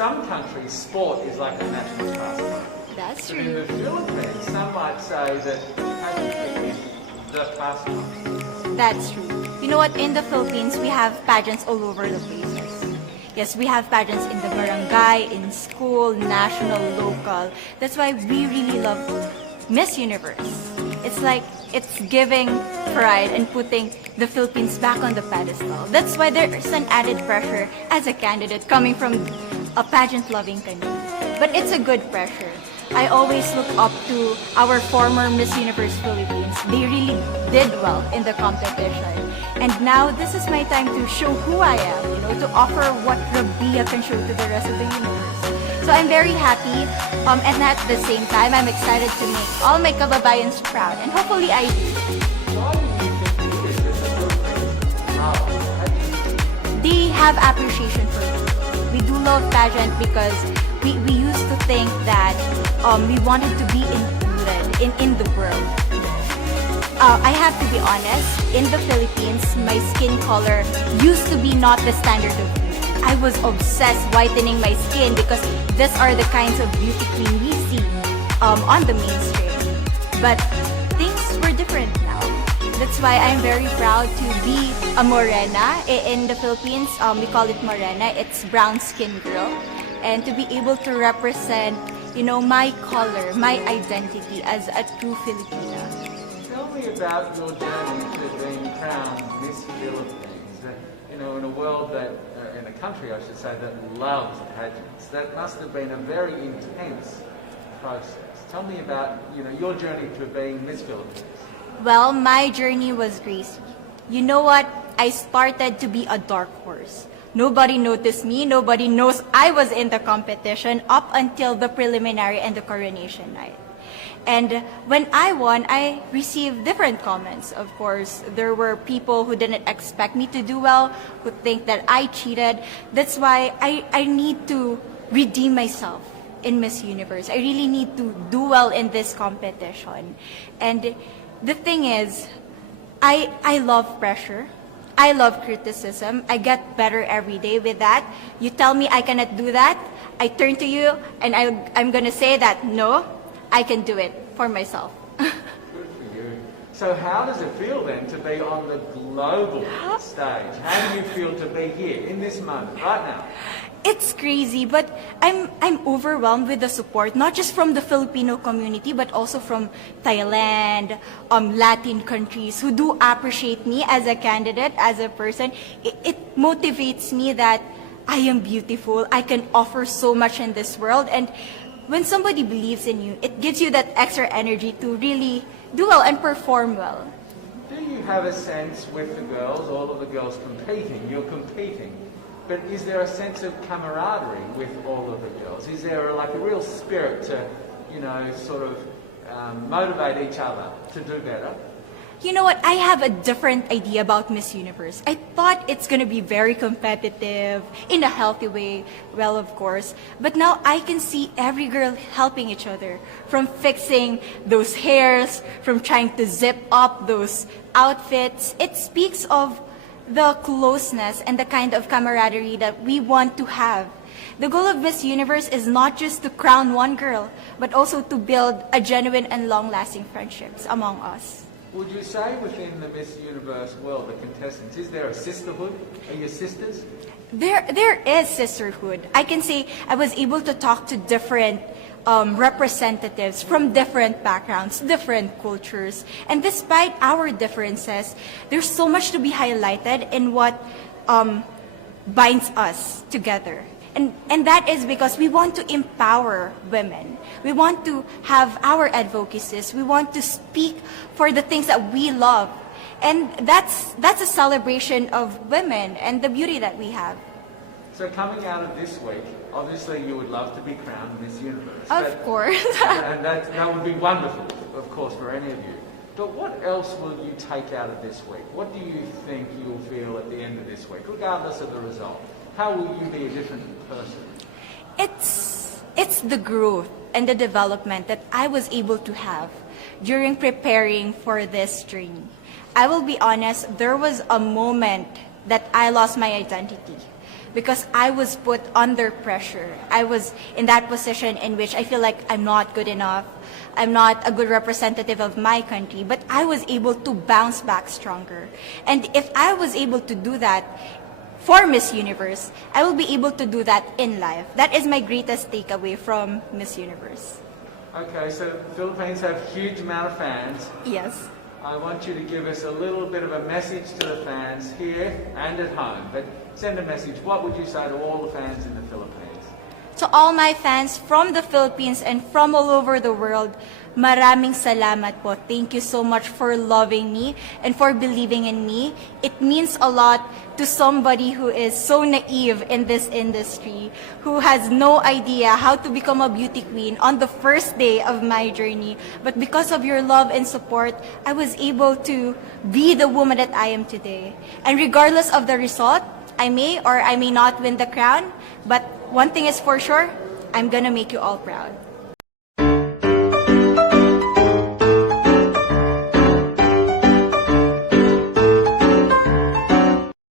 some countries, sport is like a national pastime. That's But in true. the Philippines, some might say that pageantry is the pastime. That's true. You know what? In the Philippines, we have pageants all over the places. Yes, we have pageants in the barangay, in school, national, local. That's why we really love Miss Universe. It's like it's giving pride and putting the Philippines back on the pedestal. That's why there's an added pressure as a candidate coming from a pageant-loving country. But it's a good pressure. I always look up to our former Miss Universe Philippines. They really did well in the competition. And now this is my time to show who I am, to offer what Rabiya can show to the rest of the universe. So I'm very happy, and at the same time, I'm excited to make all my kababayans proud, and hopefully I do. Why do you think it is that the Philippines love pageantry? They have appreciation for it. We do love pageant because we used to think that we wanted to be included in the world. I have to be honest, in the Philippines, my skin color used to be not the standard of beauty. I was obsessed whitening my skin because these are the kinds of beauty queen we see on the mainstream. But things were different now. That's why I'm very proud to be a morena. In the Philippines, we call it morena. It's brown skin girl. And to be able to represent, my color, my identity as a true Filipina. Tell me about your journey to being crowned Miss Philippines. In a world that, in a country I should say, that loves pageants. That must have been a very intense process. Tell me about, your journey to being Miss Philippines. Well, my journey was crazy. You know what? I started to be a dark horse. Nobody noticed me. Nobody knows I was in the competition up until the preliminary and the coronation night. And when I won, I received different comments. Of course, there were people who didn't expect me to do well, who think that I cheated. That's why I need to redeem myself in Miss Universe. I really need to do well in this competition. And the thing is, I love pressure. I love criticism. I get better every day with that. You tell me I cannot do that, I turn to you and I'm going to say that, no, I can do it for myself. Good for you. So how does it feel then to be on the global stage? How do you feel to be here in this moment, right now? It's crazy, but I'm overwhelmed with the support, not just from the Filipino community, but also from Thailand, Latin countries who do appreciate me as a candidate, as a person. It motivates me that I am beautiful. I can offer so much in this world. And when somebody believes in you, it gives you that extra energy to really do well and perform well. Do you have a sense with the girls, all of the girls competing, you're competing, but is there a sense of camaraderie with all of the girls? Is there like a real spirit to, sort of motivate each other to do better? You know what? I have a different idea about Miss Universe. I thought it's going to be very competitive, in a healthy way, well, of course. But now I can see every girl helping each other, from fixing those hairs, from trying to zip up those outfits. It speaks of the closeness and the kind of camaraderie that we want to have. The goal of Miss Universe is not just to crown one girl, but also to build a genuine and long-lasting friendships among us. Would you say within the Miss Universe world, the contestants, is there a sisterhood? Are you sisters? There is sisterhood. I can say I was able to talk to different representatives from different backgrounds, different cultures. And despite our differences, there's so much to be highlighted in what binds us together. And that is because we want to empower women. We want to have our advocacies. We want to speak for the things that we love. And that's a celebration of women and the beauty that we have. So coming out of this week, obviously you would love to be crowned Miss Universe. Of course. And that would be wonderful, of course, for any of you. But what else will you take out of this week? What do you think you'll feel at the end of this week, regardless of the result? How will you be a different person? It's the growth and the development that I was able to have during preparing for this journey. I will be honest, there was a moment that I lost my identity. because I was put under pressure. I was in that position in which I feel like I'm not good enough. I'm not a good representative of my country, but I was able to bounce back stronger. And if I was able to do that for Miss Universe, I will be able to do that in life. That is my greatest takeaway from Miss Universe. Okay, so the Philippines have a huge amount of fans. Yes. I want you to give us a little bit of a message to the fans here and at home. But send a message. What would you say to all the fans in the Philippines? To all my fans from the Philippines and from all over the world, maraming salamat po. Thank you so much for loving me and for believing in me. It means a lot to somebody who is so naive in this industry, who has no idea how to become a beauty queen on the first day of my journey. But because of your love and support, I was able to be the woman that I am today. And regardless of the result, I may or I may not win the crown, but one thing is for sure, I'm gonna make you all proud.